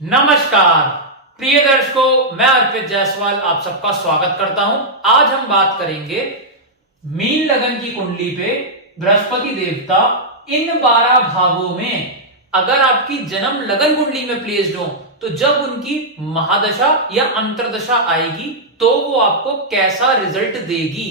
नमस्कार प्रिय दर्शकों, मैं अर्पित जायसवाल आप सबका स्वागत करता हूं। आज हम बात करेंगे मीन लगन की कुंडली पे बृहस्पति देवता इन 12 भावों में अगर आपकी जन्म लगन कुंडली में प्लेस्ड हो तो जब उनकी महादशा या अंतरदशा आएगी तो वो आपको कैसा रिजल्ट देगी।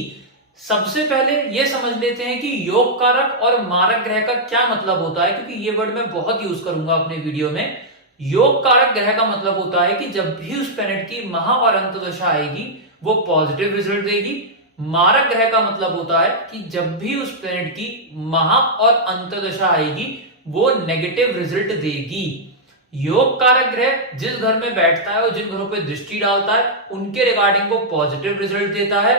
सबसे पहले ये समझ लेते हैं कि योग कारक और मारक ग्रह का क्या मतलब होता है, क्योंकि ये वर्ड मैं बहुत यूज करूंगा अपने वीडियो में। योग कारक ग्रह का मतलब होता है कि जब भी उस प्लैनेट की महा और अंतर्दशा आएगी वो पॉजिटिव रिजल्ट देगी। मारक ग्रह का मतलब होता है कि जब भी उस प्लैनेट की महा और अंतर्दशा आएगी वो नेगेटिव रिजल्ट देगी। योग कारक ग्रह जिस घर में बैठता है और जिन घरों पर दृष्टि डालता है उनके रिगार्डिंग वो पॉजिटिव रिजल्ट देता है।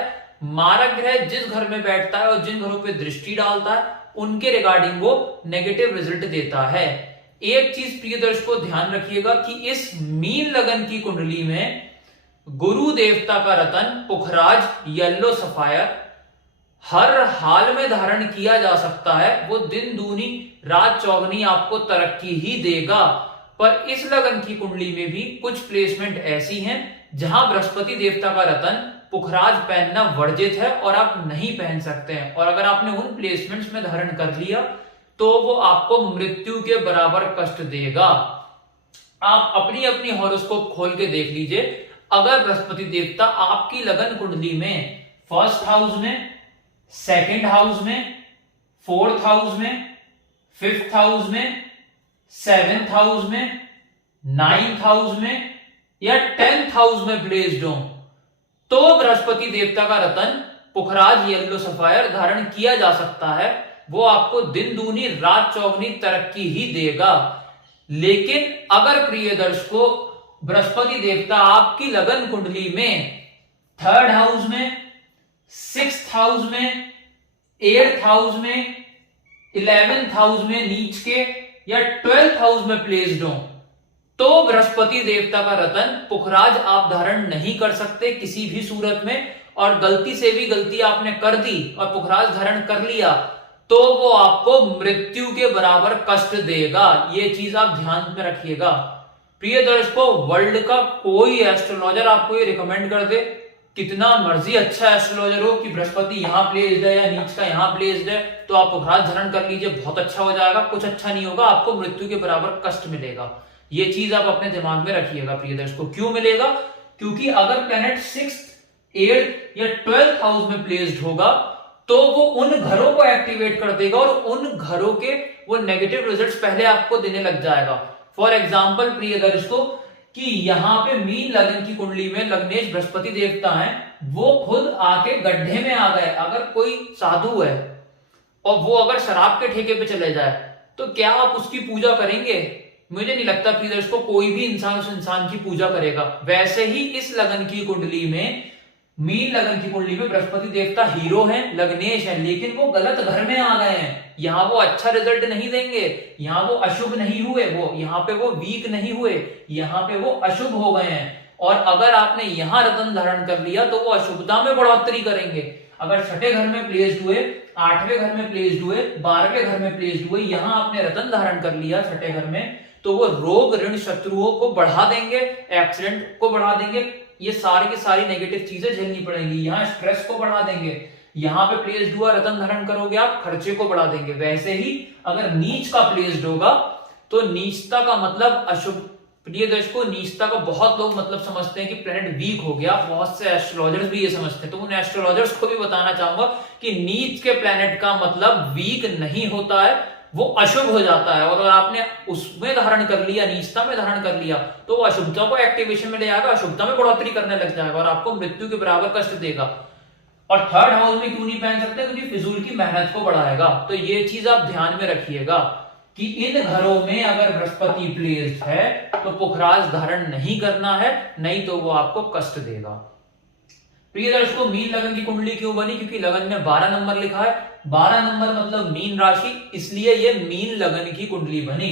मारक ग्रह जिस घर में बैठता है और जिन घरों पर दृष्टि डालता है उनके रिगार्डिंग वो नेगेटिव रिजल्ट देता है। एक चीज प्रिय दर्शकों ध्यान रखिएगा कि इस मीन लगन की कुंडली में गुरु देवता का रतन पुखराज येलो सफायर हर हाल में धारण किया जा सकता है। वो दिन दूनी रात चौगनी आपको तरक्की ही देगा। पर इस लगन की कुंडली में भी कुछ प्लेसमेंट ऐसी हैं जहां बृहस्पति देवता का रतन पुखराज पहनना वर्जित है और आप नहीं पहन सकते हैं। और अगर आपने उन प्लेसमेंट्स में धारण कर लिया तो वो आपको मृत्यु के बराबर कष्ट देगा। आप अपनी अपनी हॉरोस्कोप खोल के देख लीजिए। अगर बृहस्पति देवता आपकी लगन कुंडली में फर्स्ट हाउस में, सेकंड हाउस में, फोर्थ हाउस में, फिफ्थ हाउस में, सेवेंथ हाउस में, नाइन्थ हाउस में या 10th हाउस में प्लेस्ड हो तो बृहस्पति देवता का रतन पुखराज येलो सफायर धारण किया जा सकता है। वो आपको दिन दूनी रात चौगनी तरक्की ही देगा। लेकिन अगर प्रिय दर्शकों बृहस्पति देवता आपकी लगन कुंडली में थर्ड हाउस में, सिक्स्थ हाउस में, एट्थ हाउस में, 11th हाउस में नीच के या 12th हाउस में प्लेस्ड हो तो बृहस्पति देवता का रतन पुखराज आप धारण नहीं कर सकते किसी भी सूरत में। और गलती से भी गलती आपने कर दी और पुखराज धारण कर लिया तो वो आपको मृत्यु के बराबर कष्ट देगा। ये चीज आप ध्यान में रखिएगा। प्रिय दर्शकों, वर्ल्ड का कोई एस्ट्रोलॉजर आपको ये रिकमेंड कर दे, कितना मर्जी अच्छा एस्ट्रोलॉजर हो, कि बृहस्पति यहां प्लेस्ड है या नीच का यहां प्लेस्ड है तो आप पुखराज धारण कर लीजिए, बहुत अच्छा हो जाएगा, कुछ अच्छा नहीं होगा, आपको मृत्यु के बराबर कष्ट मिलेगा। ये चीज आप अपने दिमाग में रखिएगा प्रिय दर्शकों। क्यों मिलेगा? क्योंकि अगर प्लैनेट 6th, 8th या 12th हाउस में प्लेस्ड होगा तो वो उन घरों को एक्टिवेट कर देगा और उन घरों के वो नेगेटिव रिजल्ट्स पहले आपको देने लग जाएगा। फॉर एग्जांपल प्रिय दर्शकों कि यहाँ पे मीन लगन की कुंडली में लग्नेश बृहस्पति देवता हैं, वो खुद आके गड्ढे में आ गए। अगर कोई साधु है और वो अगर शराब के ठेके पे चले जाए तो क्या आप उसकी पूजा करेंगे? मुझे नहीं लगता प्रिय दर्शकों कोई भी इंसान उस इंसान की पूजा करेगा। वैसे ही इस लगन की कुंडली में, मीन लगन की कुंडली में बृहस्पति देवता हीरो हैं, लग्नेश है, लेकिन वो गलत घर में आ गए हैं। यहाँ वो अच्छा रिजल्ट नहीं देंगे, यहाँ वो अशुभ नहीं हुए, वो यहाँ पे वो वीक नहीं हुए, यहाँ पे वो अशुभ हो गए हैं। और अगर आपने यहाँ रतन धारण कर लिया तो वो अशुभता में बढ़ोतरी करेंगे। अगर छठे घर में प्लेस्ड हुए, 8वें घर में प्लेस्ड हुए, 12वें घर में प्लेस्ड हुए, यहाँ आपने रतन धारण कर लिया छठे घर में तो वो रोग ऋण शत्रुओं को बढ़ा देंगे, एक्सीडेंट को बढ़ा देंगे, ये सारी की सारी नेगेटिव चीजें झेलनी पड़ेंगी। यहाँ स्ट्रेस को बढ़ा देंगे। यहाँ पे प्लेस्ड हुआ रतन धारण करोगे आप, खर्चे को बढ़ा देंगे। वैसे ही अगर नीच का प्लेस्ड होगा तो नीचता का मतलब अशुभ। प्रिय दर्शकों, नीचता का बहुत लोग मतलब समझते हैं कि प्लैनेट वीक हो गया, बहुत से एस्ट्रोलॉजर्स भी ये समझते हैं। तो उन एस्ट्रोलॉजर्स को भी बताना चाहूंगा कि नीच के प्लैनेट का मतलब वीक नहीं होता है, वो अशुभ हो जाता है। और अगर आपने उसमें धारण कर लिया, नीचता में धारण कर लिया तो वो अशुभता को एक्टिवेशन में ले जाएगा, अशुभता में बढ़ोतरी करने लग जाएगा और आपको मृत्यु के बराबर कष्ट देगा। और थर्ड हाउस में क्यों नहीं पहन सकते? क्योंकि फिजूल की मेहनत को बढ़ाएगा। तो ये चीज आप ध्यान में रखिएगा कि इन घरों में अगर बृहस्पति प्लेस्ड है तो पुखराज धारण नहीं करना है, नहीं तो वो आपको कष्ट देगा। प्रिय दर्शकों, मीन लगन की कुंडली क्यों बनी? क्योंकि लगन में 12 नंबर लिखा है। 12 नंबर मतलब मीन राशि, इसलिए ये मीन लगन की कुंडली बनी।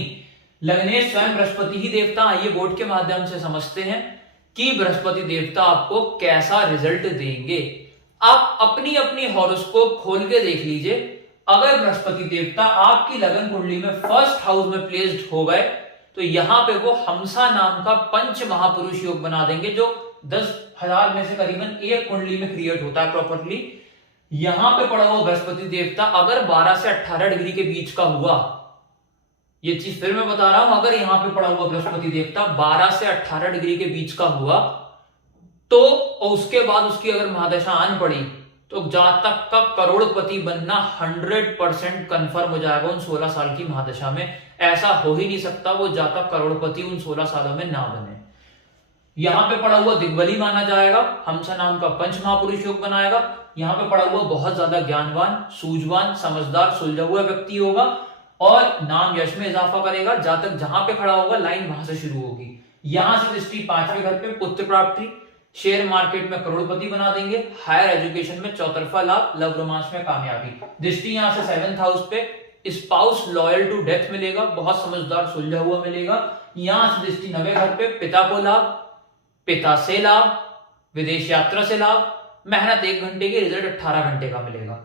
लग्नेश स्वयं बृहस्पति ही देवता। आइए बोर्ड के माध्यम से समझते हैं कि बृहस्पति देवता आपको कैसा रिजल्ट देंगे। आप अपनी अपनी हॉरोस्कोप खोल के देख लीजिए। अगर बृहस्पति देवता आपकी लगन कुंडली में फर्स्ट हाउस में प्लेस्ड हो गए तो यहां पे वो हमसा नाम का पंच महापुरुष योग बना देंगे, जो 10,000 में से करीबन एक कुंडली में क्रिएट होता है प्रॉपरली। यहां पे पड़ा हुआ बृहस्पति देवता अगर 12 से 18 डिग्री के बीच का हुआ, ये चीज फिर मैं बता रहा हूं, अगर यहां पे पड़ा हुआ बृहस्पति देवता 12 से 18 डिग्री के बीच का हुआ तो उसके बाद उसकी अगर महादशा आन पड़ी तो जातक का करोड़पति बनना 100% कंफर्म हो जाएगा उन 16 साल की महादशा में। ऐसा हो ही नहीं सकता वो जातक करोड़पति उन 16 सालों में ना बने। यहां पे पड़ा हुआ दिग्बली माना जाएगा, हमसा नाम का पंच महापुरुष योग बनाएगा। यहां पे पड़ा हुआ बहुत ज्यादा ज्ञानवान, सूझवान, समझदार, सुलझा हुआ व्यक्ति होगा और नाम यश में इजाफा करेगा। जातक जहां पे खड़ा होगा लाइन वहां से शुरू होगी। यहां से दृष्टि 5वें घर पे पुत्र प्राप्ति, शेयर मार्केट में करोड़पति बना देंगे, हायर एजुकेशन में चौतरफा लाभ, लव रोमांस में कामयाबी। दृष्टि यहां से 7th हाउस पे स्पाउस लॉयल टू डेथ मिलेगा, बहुत समझदार सुलझा हुआ मिलेगा। यहां से दृष्टि 9वें घर पे पिता को लाभ, पिता से लाभ, विदेश यात्रा से लाभ, मेहनत 1 घंटे की, रिजल्ट 18 घंटे का मिलेगा।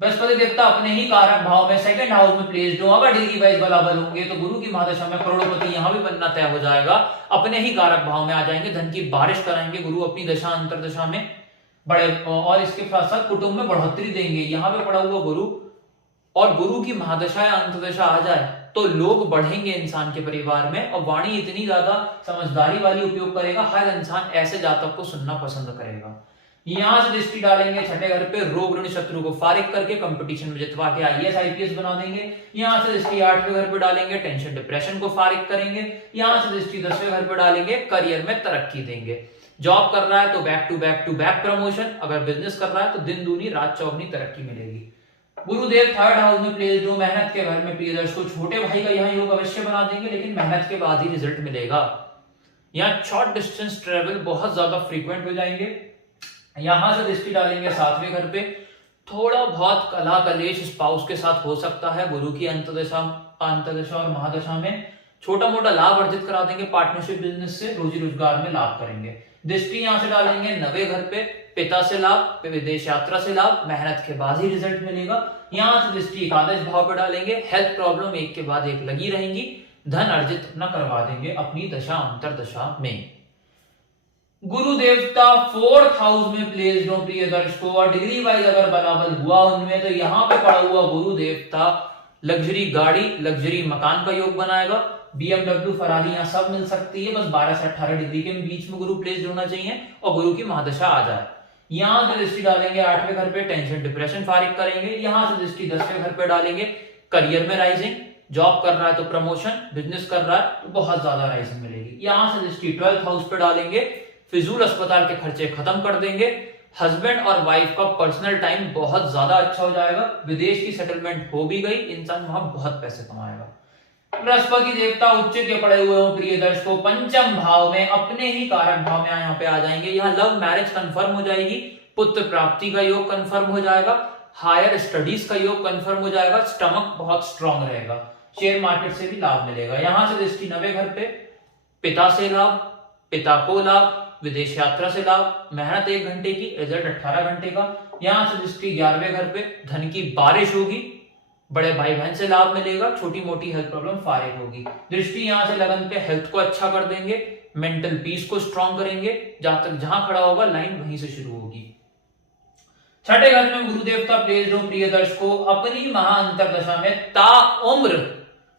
बृहस्पति देवता अपने ही कारक भाव में 2nd हाउस में प्लेस्ड हो, अगर डिग्री वाइज बराबर होंगे तो गुरु की महादशा में करोड़पति यहां भी बनना तय हो जाएगा। अपने ही कारक भाव में आ जाएंगे, धन की बारिश कराएंगे गुरु अपनी दशा अंतरदशा में बड़े, और इसके साथ साथ कुटुंब में बढ़ोतरी देंगे। यहाँ पे पड़ा हुआ गुरु और गुरु की महादशा या अंतदशा आ जाए तो लोग बढ़ेंगे इंसान के परिवार में, और वाणी इतनी ज्यादा समझदारी वाली उपयोग करेगा, हर इंसान ऐसे जातक को सुनना पसंद करेगा। यहां से दृष्टि डालेंगे 6ठे घर पे, रोग ऋण शत्रु को फारिग करके कंपटीशन में जितवा के IAS IPS बना देंगे। यहां से दृष्टि 8वें घर पे डालेंगे, टेंशन डिप्रेशन को फारिग करेंगे। यहां से दृष्टि 10वें घर पे डालेंगे, करियर में तरक्की देंगे। जॉब कर रहा है तो बैक टू बैक प्रमोशन, अगर बिजनेस कर रहा है तो दिन दूनी रात चौगनी तरक्की मिलेगी। गुरुदेव 3rd हाउस में प्लेस्ड हो, मेहनत के घर में प्रियदर्श को छोटे भाई का यहाँ योग अवश्य बना देंगे, लेकिन मेहनत के बाद ही रिजल्ट मिलेगा। यहाँ शॉर्ट डिस्टेंस ट्रेवल बहुत ज्यादा फ्रीक्वेंट हो जाएंगे। यहां से दृष्टि डालेंगे 7वें घर पे, थोड़ा बहुत कला कलेश स्पाउस के साथ हो सकता है गुरु की अंतदशा और महादशा में। छोटा मोटा लाभ अर्जित करा देंगे, पार्टनरशिप बिजनेस से रोजी रोजगार में लाभ करेंगे। दृष्टि यहां से डालेंगे 9वें घर पे, पिता से लाभ, विदेश यात्रा से लाभ, मेहनत के बाद ही रिजल्ट मिलेगा। यहां से दृष्टि 11वें भाव पे डालेंगे, हेल्थ प्रॉब्लम एक के बाद एक लगी रहेंगी, धन अर्जित अपना करवा देंगे अपनी दशा अंतरदशा में। गुरु देवता 4th हाउस में प्लेस्ड हो प्रिय दर्शकों, और डिग्री वाइज अगर बराबर हुआ उनमें तो यहाँ पे पड़ा हुआ गुरु देवता लग्जरी गाड़ी, लग्जरी मकान का योग बनाएगा। BMW, फरारी यहाँ सब मिल सकती है, बस 12 से 18 डिग्री के बीच में गुरु प्लेस्ड होना चाहिए और गुरु की महादशा आ जाए। यहाँ से दृष्टि डालेंगे 8वें घर पे, टेंशन डिप्रेशन फारिग करेंगे। यहाँ से दृष्टि 10वें घर पे डालेंगे, करियर में राइजिंग, जॉब कर रहा है तो प्रमोशन, बिजनेस कर रहा है तो बहुत ज्यादा राइजिंग मिलेगी। यहाँ से दृष्टि 12th हाउस पे डालेंगे, फिजूल अस्पताल के खर्चे खत्म कर देंगे। हस्बैंड और वाइफ का पर्सनल टाइम बहुत ज्यादा अच्छा हो जाएगा। विदेश की सेटलमेंट हो भी गई, इंसान वहां बहुत पैसे कमाएगा। बृहस्पति देवता उच्च के पड़े हुए हो प्रिय दर्शकों, 5म भाव में अपने ही कारक भाव में यहाँ पे आ जाएंगे। यहाँ लव मैरिज कंफर्म हो जाएगी, पुत्र प्राप्ति का योग कंफर्म हो जाएगा, हायर स्टडीज का योग कंफर्म हो जाएगा, स्टमक बहुत स्ट्रांग रहेगा, शेयर मार्केट से भी लाभ मिलेगा। यहां से दृष्टि 9वें घर पे, पिता से लाभ, पिता को लाभ, विदेश यात्रा से लाभ, मेहनत 1 घंटे की, रिजल्ट 18 घंटे का। यहां से दृष्टि 11वें घर पे, धन की बारिश होगी, बड़े भाई बहन से लाभ मिलेगा, छोटी मोटी हेल्थ प्रॉब्लम फारिग होगी। दृष्टि यहां से लगन पे हेल्थ को अच्छा कर देंगे, मेंटल पीस को स्ट्रांग करेंगे। जहां खड़ा होगा लाइन वहीं से शुरू होगी। 6ठे घर में गुरु देवता प्लेस्ड हो प्रिय दर्शकों, अपनी महा अंतरदशा में ताउम्र,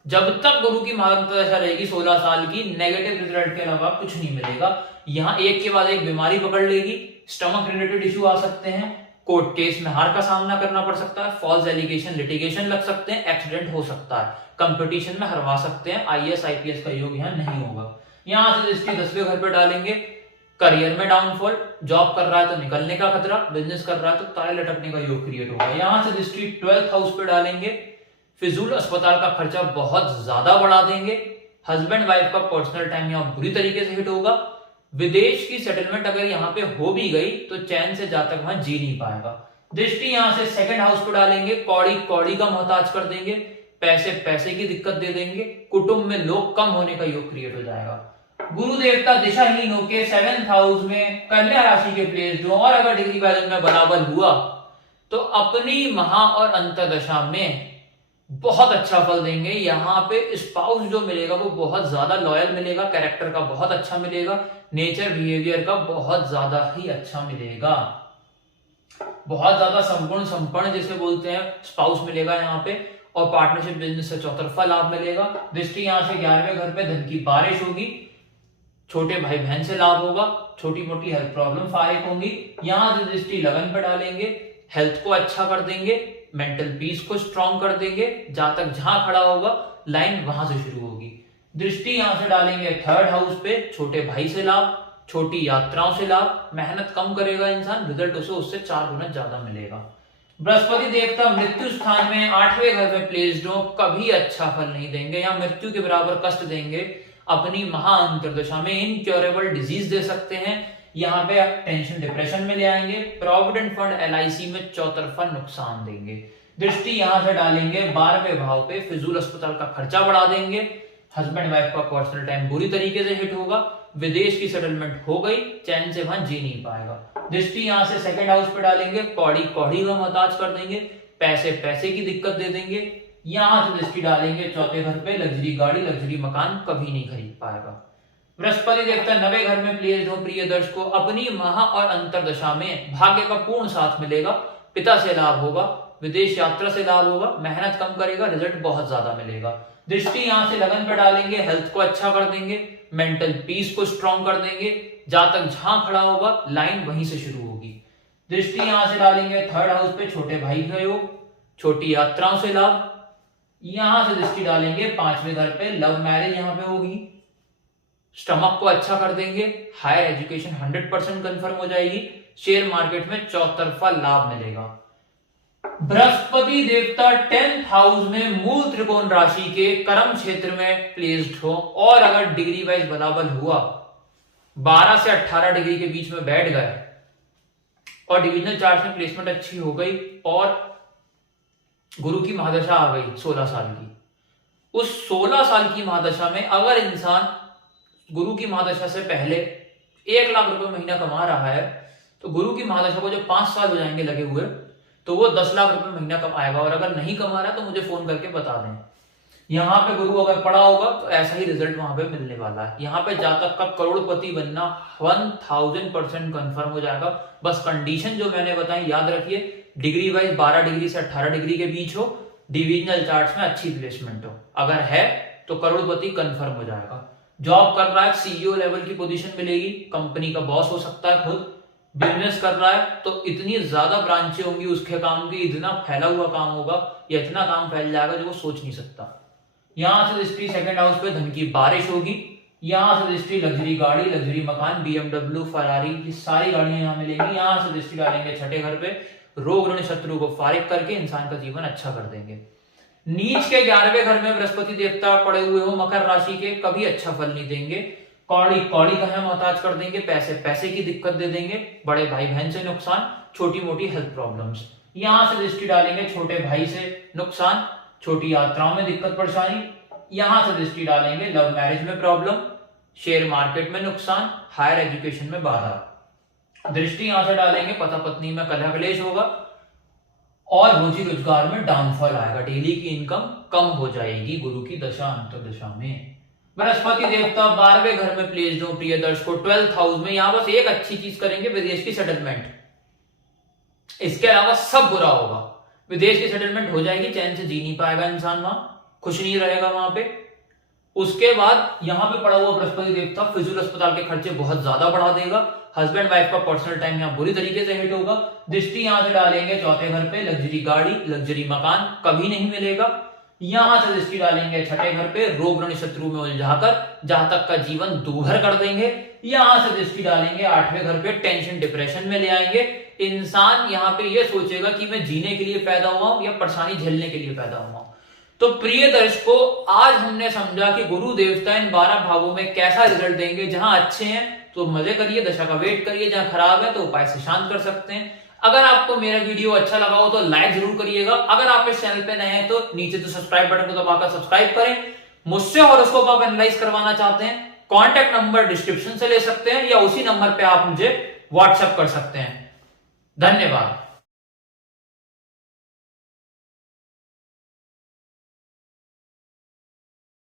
जब तक गुरु की महादशा रहेगी 16 साल की, नेगेटिव रिजल्ट के अलावा कुछ नहीं मिलेगा। यहाँ एक के बाद एक बीमारी पकड़ लेगी, स्टमक रिलेटेड इश्यू आ सकते हैं, कोर्ट केस में हार का सामना करना पड़ सकता है, फॉल्स एलिगेशन लिटिगेशन लग सकते हैं, एक्सीडेंट हो सकता है, कंपटीशन में हरवा सकते हैं। IAS IPS का योग यहाँ नहीं होगा। यहाँ से दृष्टि 10वें घर पे डालेंगे, करियर में डाउनफॉल, जॉब कर रहा है तो निकलने का खतरा, बिजनेस कर रहा है तो ताले लटकने का योग क्रिएट होगा। यहाँ से दृष्टि 12th हाउस पे डालेंगे, फिजूल अस्पताल का खर्चा बहुत ज्यादा बढ़ा देंगे, हस्बैंड वाइफ का पर्सनल टाइम यहाँ बुरी तरीके से हिट होगा। विदेश की सेटलमेंट अगर यहाँ पे हो भी गई तो चैन से जातक वहां जी नहीं पाएगा। दृष्टि यहाँ से 2nd हाउस पे डालेंगे, कौड़ी कौड़ी का मोहताज कर देंगे, पैसे की दिक्कत दे देंगे, कुटुंब में लोग कम होने का योग क्रिएट हो जाएगा। गुरु देवता दिशाहीन होके 7th हाउस में कन्या राशि के प्लेस्ड हो, और अगर डिग्री वाइज में बराबर हुआ तो अपनी महा और अंतरदशा में बहुत अच्छा फल देंगे। यहाँ पे स्पाउस जो मिलेगा वो बहुत ज्यादा लॉयल मिलेगा, कैरेक्टर का बहुत अच्छा मिलेगा, नेचर बिहेवियर का बहुत ज्यादा ही अच्छा मिलेगा, बहुत ज्यादा संपूर्ण संपन्न जिसे बोलते हैं स्पाउस मिलेगा यहाँ पे। और पार्टनरशिप बिजनेस से चौतरफा लाभ मिलेगा। दृष्टि यहाँ से 11वें घर पे धन की बारिश होगी, छोटे भाई बहन से लाभ होगा, छोटी मोटी हेल्थ प्रॉब्लम फारिग होंगी। यहाँ से दृष्टि लगन पर डालेंगे, हेल्थ को अच्छा कर देंगे, मेंटल पीस को स्ट्रॉन्ग कर देंगे। जहां तक जहां खड़ा होगा लाइन वहां से शुरू होगी। दृष्टि यहां से डालेंगे 3rd हाउस पे, छोटे भाई से लाभ, छोटी यात्राओं से लाभ, मेहनत कम करेगा इंसान, रिजल्ट उसे उससे 4 गुना ज्यादा मिलेगा। बृहस्पति देवता मृत्यु स्थान में 8वें घर में प्लेस्ड हो, कभी अच्छा फल नहीं देंगे या मृत्यु के बराबर कष्ट देंगे। अपनी महा अंतर्दशा में इनक्योरेबल डिजीज दे सकते हैं। यहाँ पे टेंशन डिप्रेशन में ले आएंगे। प्रोविडेंट फंड LIC में चौतरफा नुकसान देंगे। दृष्टि यहां से डालेंगे 12वें भाव पे, फिजूल अस्पताल का खर्चा बढ़ा देंगे। हस्बैंड वाइफ का पर्सनल टाइम बुरी तरीके से हिट होगा। विदेश की सेटलमेंट हो गई, चैन से वहां जी नहीं पाएगा। दृष्टि यहां से 2nd हाउस पे डालेंगे, कौड़ी कौड़ी में मोहताज कर देंगे, पैसे पैसे की दिक्कत दे देंगे। यहां से दृष्टि डालेंगे 4थे घर पे, लग्जरी गाड़ी लग्जरी मकान कभी नहीं खरीद पाएगा। बृहस्पति देवता 9वें घर में प्लेस्ड हो, प्रिय दर्शकों अपनी महा और अंतरदशा में भाग्य का पूर्ण साथ मिलेगा। पिता से लाभ होगा, विदेश यात्रा से लाभ होगा, मेहनत कम करेगा, रिजल्ट बहुत ज्यादा मिलेगा। दृष्टि यहां से लगन पर डालेंगे, हेल्थ को अच्छा कर देंगे, मेंटल पीस को स्ट्रॉन्ग कर देंगे। जहां तक जहां खड़ा होगा लाइन वहीं से शुरू होगी। दृष्टि यहां से डालेंगे 3rd हाउस पे, छोटे भाई का योग, छोटी यात्राओं से लाभ। यहां से दृष्टि डालेंगे 5वें घर पे, लव मैरिज यहां पे होगी, स्टमक को अच्छा कर देंगे, हायर एजुकेशन 100% कंफर्म हो जाएगी। शेयर मार्केट में चौतरफा लाभ मिलेगा। बृहस्पति देवता 10th हाउस में मूल त्रिकोण राशि के कर्म क्षेत्र में प्लेस्ड हो और अगर डिग्री वाइज बलाबल हुआ, 12 से 18 डिग्री के बीच में बैठ गए और डिविजनल चार्ट में प्लेसमेंट अच्छी हो गई और गुरु की महादशा आ गई 16 साल की, उस 16 साल की महादशा में अगर इंसान गुरु की महादशा से पहले 1 लाख रुपए महीना कमा रहा है तो गुरु की महादशा को जब 5 साल हो जाएंगे लगे हुए तो वो 10 लाख रुपए महीना कमाएगा। और अगर नहीं कमा रहा तो मुझे फोन करके बता दें। यहाँ पे गुरु अगर पड़ा होगा तो ऐसा ही रिजल्ट वहां पे मिलने वाला है। यहाँ पे जातक का करोड़पति बनना 1000% कंफर्म हो जाएगा। बस कंडीशन जो मैंने बताई याद रखिए, डिग्री वाइज 12 डिग्री से 18 डिग्री के बीच हो, डिविजनल चार्ट्स में अच्छी प्लेसमेंट हो, अगर है तो करोड़पति कंफर्म हो जाएगा। जॉब कर रहा है, CEO लेवल की पोजीशन मिलेगी, कंपनी का बॉस हो सकता है खुद। बिजनेस कर रहा है तो इतनी ज्यादा ब्रांचें होंगी उसके काम की, इतना फैला हुआ काम होगा या इतना काम फैल जाएगा जो वो सोच नहीं सकता। यहां से दृष्टि 2nd हाउस पे, धन की बारिश होगी। यहां से दृष्टि लग्जरी गाड़ी लग्जरी मकान, BMW फरारी, ये सारी गाड़ियां यहां मिलेंगी। यहां से दृष्टि डालेंगे 6ठे घर पे, रोग ऋण शत्रु को फारिग करके इंसान का जीवन अच्छा कर देंगे। नीच के 11वें घर में बृहस्पति देवता पड़े हुए हो मकर राशि के, कभी अच्छा फल नहीं देंगे। कौड़ी कौड़ी का है मोहताज कर देंगे, पैसे पैसे की दिक्कत दे देंगे, बड़े भाई बहन से नुकसान, छोटी मोटी हेल्थ प्रॉब्लम्स। यहां से दृष्टि डालेंगे छोटे भाई से नुकसान, छोटी यात्राओं में दिक्कत परेशानी। यहां से दृष्टि डालेंगे लव मैरिज में प्रॉब्लम, शेयर मार्केट में नुकसान, हायर एजुकेशन में बाधा। दृष्टि यहां से डालेंगे पति पत्नी में कलह क्लेश होगा और रोजी रोजगार में डाउनफॉल आएगा, डेली की इनकम कम हो जाएगी गुरु की दशा अंतर्दशा में। बृहस्पति देवता 12वें घर में प्लेस्ड हो, प्रिय दर्शकों 12th हाउस में। यहां बस एक अच्छी चीज करेंगे, विदेश की सेटलमेंट, इसके अलावा सब बुरा होगा। विदेश की सेटलमेंट हो जाएगी, चैन से जी नहीं पाएगा इंसान, वहां खुश नहीं रहेगा वहां पे। उसके बाद यहां पे पड़ा हुआ बृहस्पति देवता फिजूल अस्पताल के खर्चे बहुत ज्यादा बढ़ा देगा। हस्बैंड वाइफ का पर्सनल टाइम यहाँ बुरी तरीके से हिट होगा। दृष्टि यहां से डालेंगे 4थे घर पे, लग्जरी गाड़ी लग्जरी मकान कभी नहीं मिलेगा। यहां से दृष्टि डालेंगे 6ठे घर पे, रोग ऋण शत्रु में उलझाकर जहां तक का जीवन दूभर कर देंगे। यहां से दृष्टि डालेंगे 8वें घर पे, टेंशन डिप्रेशन में ले आएंगे। इंसान यहाँ पे ये सोचेगा कि मैं जीने के लिए पैदा हुआ हूं या परेशानी झेलने के लिए पैदा हुआ हूं। तो प्रिय दर्शकों, आज हमने समझा कि गुरु देवता इन 12 भावों में कैसा रिजल्ट देंगे। जहां अच्छे हैं तो मजे करिए, दशा का वेट करिए, जहां खराब है तो उपाय से शांत कर सकते हैं। अगर आपको मेरा वीडियो अच्छा लगा हो तो लाइक जरूर करिएगा। अगर आप इस चैनल पे नए हैं तो नीचे तो सब्सक्राइब बटन को दबाकर सब्सक्राइब करें। मुझसे हॉरोस्कोप आप एनालाइज करवाना चाहते हैं, कॉन्टैक्ट नंबर डिस्क्रिप्शन से ले सकते हैं या उसी नंबर पे आप मुझे व्हाट्सएप कर सकते हैं। धन्यवाद।